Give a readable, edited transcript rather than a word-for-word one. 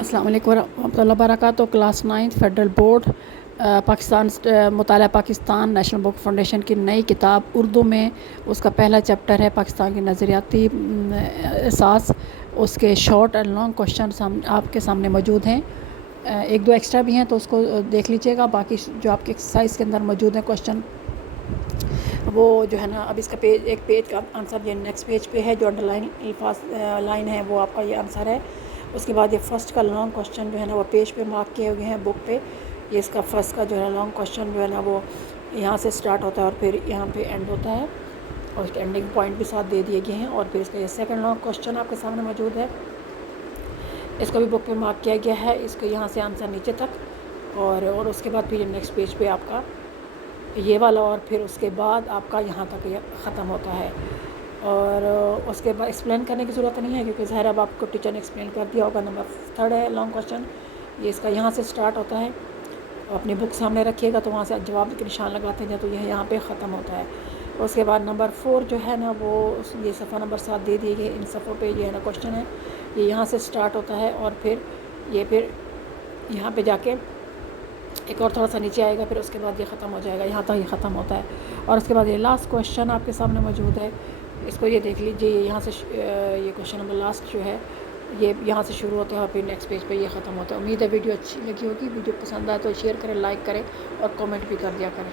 السلام علیکم ورحمۃ اللہ وبرکاتہ۔ کلاس 9 فیڈرل بورڈ پاکستان مطالعہ پاکستان نیشنل بک فاؤنڈیشن کی نئی کتاب اردو میں اس کا پہلا چیپٹر ہے پاکستان کی نظریاتی اساس۔ اس کے شارٹ اینڈ لانگ کوشچنس آپ کے سامنے موجود ہیں، ایک دو ایکسٹرا بھی ہیں تو اس کو دیکھ لیجیے گا۔ باقی جو آپ کے ایکسرسائز کے اندر موجود ہیں کوشچن وہ جو ہے نا، اب اس کا ایک پیج کا آنسر یہ نیکسٹ پیج پہ ہے، جو انڈر لائن ہے وہ آپ کا یہ آنسر ہے۔ اس کے بعد یہ فرسٹ کا لانگ کوشچن جو ہے نا وہ پیج پہ مارک کیے ہوئے ہیں بک پہ۔ یہ اس کا فرسٹ کا جو ہے لانگ کوشچن جو ہے نا وہ یہاں سے سٹارٹ ہوتا ہے اور پھر یہاں پہ اینڈ ہوتا ہے، اور اس کے اینڈنگ پوائنٹ بھی ساتھ دے دیے گئے ہیں۔ اور پھر اس کا یہ سیکنڈ لانگ کوشچن آپ کے سامنے موجود ہے، اس کو بھی بک پہ مارک کیا گیا ہے، اس کو یہاں سے آنسر نیچے تک، اور اس کے بعد پھر نیکسٹ پیج پہ آپ کا یہ والا، اور پھر اس کے بعد آپ کا یہاں تک یہ ختم ہوتا ہے۔ اور اس کے بعد ایکسپلین کرنے کی ضرورت نہیں ہے کیونکہ ظاہر اب آپ کو ٹیچر نے ایکسپلین کر دیا ہوگا۔ نمبر 3 ہے لانگ کوشچن، یہ اس کا یہاں سے سٹارٹ ہوتا ہے، اپنی بک سامنے رکھیے گا تو وہاں سے جواب کے نشان لگاتے ہیں تو یہ یہاں پہ ختم ہوتا ہے۔ اس کے بعد نمبر 4 جو ہے نا وہ یہ صفحہ نمبر 7 دے دیے گئے، ان صفحوں پہ یہ ہے نا کوشچن ہے، یہ یہاں سے سٹارٹ ہوتا ہے اور پھر یہاں پہ جا کے ایک اور تھوڑا سا نیچے آئے گا، پھر اس کے بعد یہ ختم ہو جائے گا، یہاں تک یہ ختم ہوتا ہے۔ اور اس کے بعد یہ لاسٹ کوشچن آپ کے سامنے موجود ہے، اس کو یہ دیکھ لیجیے، یہاں سے یہ کوشچن نمبر لاسٹ جو ہے یہ یہاں سے شروع ہوتا ہے اور پھر نیکسٹ پیج پہ یہ ختم ہوتا ہے۔ امید ہے ویڈیو اچھی لگی ہوگی، ویڈیو پسند آئے تو شیئر کریں، لائک کریں اور کامنٹ بھی کر دیا کریں۔